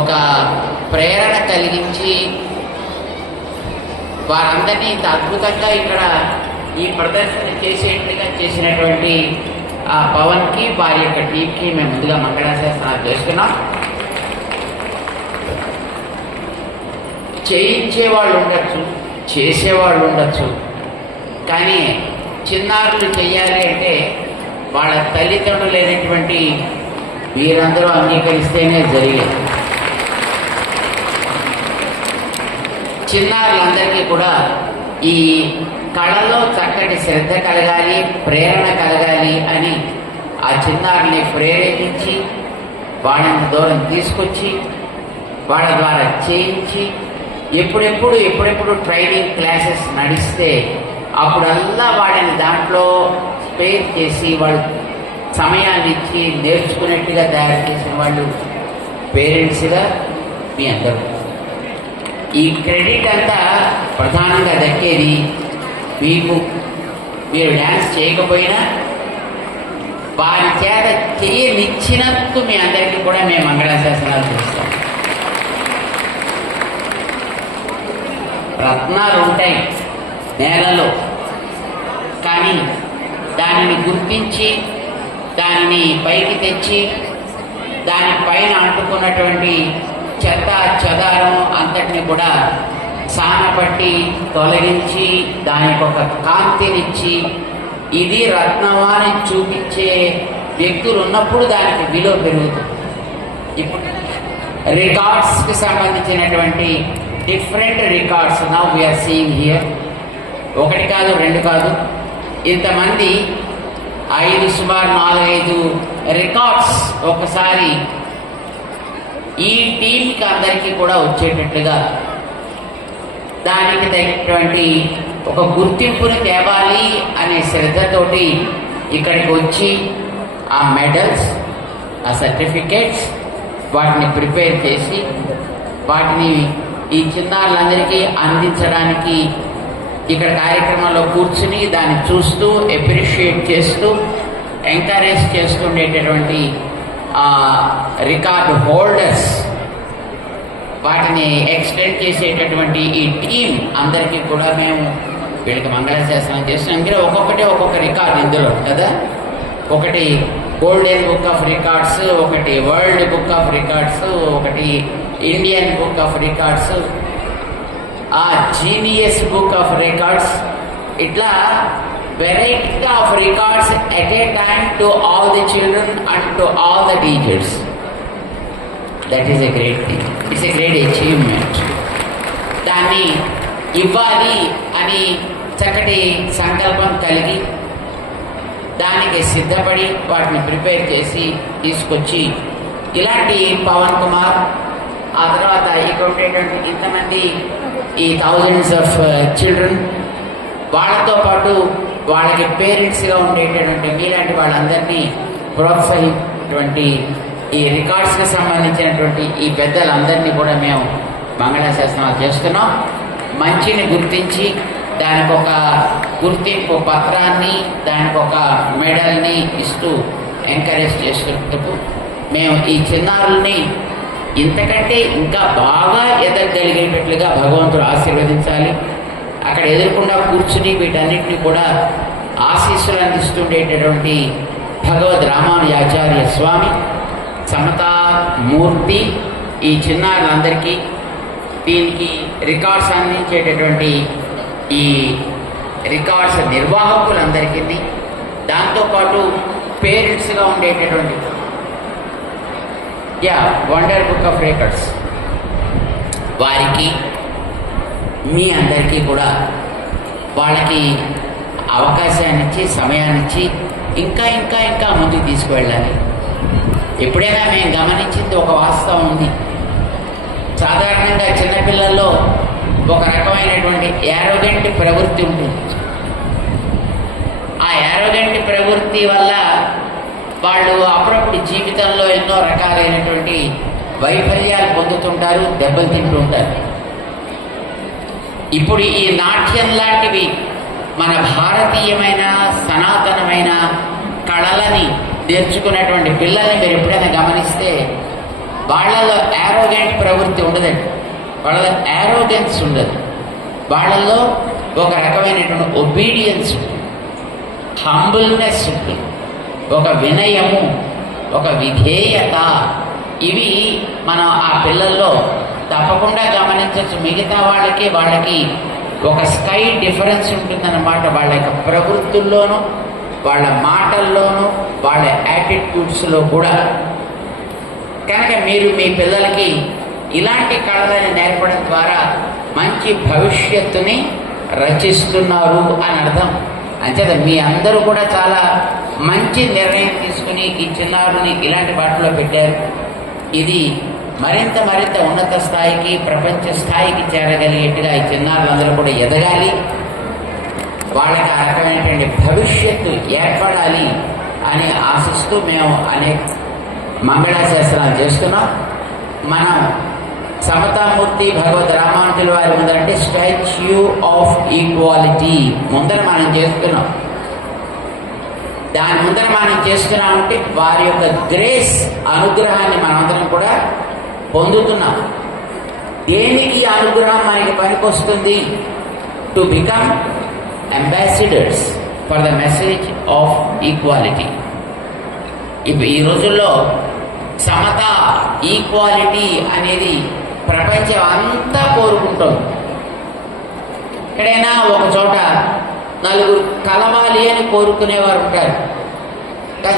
ఒక ప్రేరణ కలిగించి వారందరినీ ఇంత అద్భుతంగా ఇక్కడ ఈ ప్రదర్శన చేసేట్టుగా చేసినటువంటి ఆ పవన్కి వారి యొక్క టీంకి మేము ముందుగా మంగళాశాసనాలు చేస్తున్నాం. చేయించేవాళ్ళు ఉండొచ్చు, చేసేవాళ్ళు ఉండొచ్చు, కానీ చిన్నారులు చెయ్యాలి అంటే వాళ్ళ తల్లిదండ్రులు లేనటువంటి వీరందరూ అంగీకరిస్తేనే జరిగేది. చిన్నారులందరికీ కూడా ఈ కళలో చక్కటి శ్రద్ధ కలగాలి, ప్రేరణ కలగాలి అని ఆ చిన్నారుల్ని ప్రేరేపించి వాళ్ళని దూరం తీసుకొచ్చి వాళ్ళ ద్వారా చేయించి ఎప్పుడెప్పుడు ట్రైనింగ్ క్లాసెస్ నడిస్తే అప్పుడల్లా వాళ్ళని దాంట్లో స్పేర్ చేసి వాళ్ళు సమయాన్ని ఇచ్చి నేర్చుకునేట్టుగా తయారు చేసిన వాళ్ళు పేరెంట్స్గా మీ అందరూ. ఈ క్రెడిట్ అంతా ప్రధానంగా దక్కేది మీకు. మీరు డ్యాన్స్ చేయకపోయినా వారి చేత చేయనిచ్చినందుకు మీ అందరికీ కూడా మేము మంగళాశాసనాలు చేస్తాం. రత్నాలు ఉంటాయి నేలలో, కానీ దానిని గుర్తించి దానిని పైకి తెచ్చి దానిపైన అంటుకున్నటువంటి చెత్త చెదారం అంతటిని కూడా సానపట్టి తొలగించి దానికి ఒక కాంతినిచ్చి ఇది రత్నవాన్ని చూపించే వ్యక్తులు ఉన్నప్పుడు దానికి విలువ పెరుగుతుంది. ఇప్పుడు రికార్డ్స్కి సంబంధించినటువంటి different records now we are seeing here. ఒకటి కాదు, రెండు కాదు, ఇంతమంది 5 సుమారు 4-5 రికార్డ్స్ ఒకసారి ఈ టీంకి అందరికీ కూడా వచ్చేటట్లుగా దానికి తగినటువంటి ఒక గుర్తింపుని తేవాలి అనే శ్రద్ధతోటి ఇక్కడికి వచ్చి ఆ మెడల్స్, ఆ సర్టిఫికేట్స్ వాటిని ప్రిపేర్ చేసి వాటిని ఈ చిన్నారులందరికీ అందించడానికి ఇక్కడ కార్యక్రమంలో కూర్చుని దాన్ని చూస్తూ అప్రిషియేట్ చేస్తూ ఎంకరేజ్ చేస్తుండేటటువంటి రికార్డు హోల్డర్స్, వాటిని ఎక్స్టెండ్ చేసేటటువంటి ఈ టీం అందరికీ కూడా మేము వీళ్ళకి మంగళాశాసనం చేస్తున్నాం. ఇంకా ఒక్కొక్క రికార్డు ఇందులో కదా, ఒకటి గోల్డెన్ బుక్ ఆఫ్ రికార్డ్స్, ఒకటి వరల్డ్ బుక్ ఆఫ్ రికార్డ్స్, ఒకటి ఇండియన్ బుక్ ఆఫ్ రికార్డ్స్, ఆ జీనియస్ బుక్ ఆఫ్ రికార్డ్స్, ఇట్లా variety of records at a time to all the children and to all the teachers. That is a great thing, it's a great achievement. దాన్ని ఇవ్వాలి అని చక్కటి సంకల్పం కలిగి దానికి సిద్ధపడి వాటిని ప్రిపేర్ చేసి తీసుకొచ్చి ఇలాంటి పవన్ కుమార్, ఆ తర్వాత ఇక్కడ ఉండేటువంటి ఇంతమంది ఈ థౌజండ్స్ ఆఫ్ చిల్డ్రన్, వాళ్ళతో పాటు వాళ్ళకి పేరెంట్స్గా ఉండేటటువంటి మీలాంటి వాళ్ళందరినీ ప్రోత్సహించేటువంటి ఈ రికార్డ్స్కి సంబంధించినటువంటి ఈ పెద్దలందరినీ కూడా మేము మంగళాశాసనాలు చేస్తున్నాం. మంచిని గుర్తించి దానికి ఒక గుర్తింపు పత్రాన్ని, దానికి ఒక మెడల్ని ఇస్తూ ఎంకరేజ్ చేస్తున్నందుకు మేము ఈ చిన్నారుల్ని ఇంతకంటే ఇంకా బాగా ఎదగలిగేటట్లుగా భగవంతుడు ఆశీర్వదించాలి. అక్కడ ఎదురకుండా కూర్చుని వీటన్నిటిని కూడా ఆశీస్సులు అందిస్తుండేటటువంటి భగవద్ రామానుజాచార్య స్వామి, సమతామూర్తి, ఈ చిన్నారులందరికీ దీనికి రికార్డ్స్ అందించేటటువంటి ఈ రికార్డ్స్ నిర్వాహకులందరికీ, దాంతోపాటు పేరెంట్స్గా ఉండేటటువంటి వండర్ బుక్ ఆఫ్ రికార్డ్స్ వారికి, మీ అందరికీ కూడా వాళ్ళకి అవకాశాన్ని ఇచ్చి సమయాన్ని ఇచ్చి ఇంకా ఇంకా ఇంకా ముందుకు తీసుకువెళ్ళాలి. ఎప్పుడైనా మేము గమనించింది ఒక వాస్తవం ఉంది. సాధారణంగా చిన్నపిల్లల్లో ఒక రకమైనటువంటి యారోగెంట్ ప్రవృత్తి ఉంటుంది. ఆ యారోగెంట్ ప్రవృత్తి వల్ల వాళ్ళు అప్పుడప్పుడు జీవితంలో ఎన్నో రకాలైనటువంటి వైఫల్యాలు పొందుతుంటారు, దెబ్బలు తింటుంటారు. ఇప్పుడు ఈ నాట్యం లాంటివి మన భారతీయమైన సనాతనమైన కళలని నేర్చుకున్నటువంటి పిల్లల్ని మీరు ఎప్పుడైనా గమనిస్తే వాళ్ళలో యారోగెంట్ ప్రవృత్తి ఉండదండి, వాళ్ళలో యారోగెన్స్ ఉండదు, వాళ్ళల్లో ఒక రకమైనటువంటి ఒబీడియన్స్ ఉంటుంది, హంబుల్నెస్ ఉంటుంది, ఒక వినయము, ఒక విధేయత. ఇవి మనం ఆ పిల్లల్లో తప్పకుండా గమనించవచ్చు. మిగతా వాళ్ళకి ఒక స్కై డిఫరెన్స్ ఉంటుందన్నమాట. వాళ్ళ యొక్క ప్రవృత్తుల్లోనూ, వాళ్ళ మాటల్లోనూ, వాళ్ళ యాటిట్యూడ్స్లో కూడా. కనుక మీరు మీ పిల్లలకి ఇలాంటి కళలను నేర్పడం ద్వారా మంచి భవిష్యత్తుని రచిస్తున్నారు అని అర్థం. అంచేత మీ అందరూ కూడా చాలా మంచి నిర్ణయం తీసుకుని ఈ చిన్నారుని ఇలాంటి వాటిలో పెట్టారు. ఇది మరింత ఉన్నత స్థాయికి, ప్రపంచ స్థాయికి చేరగలిగేట్టుగా ఈ చిన్నారులందరూ కూడా ఎదగాలి, వాళ్ళకి ఆ రకమైనటువంటి భవిష్యత్తు ఏర్పడాలి అని ఆశిస్తూ మేము అనేక మంగళాశాసనాలు చేస్తున్నాం. మనం సమతామూర్తి భగవద్ రామానుజుల వారి ముందరంటే స్టాచ్యూ ఆఫ్ ఈక్వాలిటీ ముందర మనం చేస్తున్నాం. దాని ముందర మనం చేస్తున్నామంటే వారి యొక్క గ్రేస్, అనుగ్రహాన్ని మనమందరం కూడా పొందుతున్నాం. దేనికి అనుగ్రహం మనకి పనికొస్తుంది? To become ambassadors for the message of equality. ఇప్పుడు ఈ రోజుల్లో సమత, ఈక్వాలిటీ అనేది ప్రపంచం అంతా కోరుకుంటుంది. ఎక్కడైనా ఒక చోట నలుగురు కలవాలి అని కోరుకునేవారు ఉంటారు.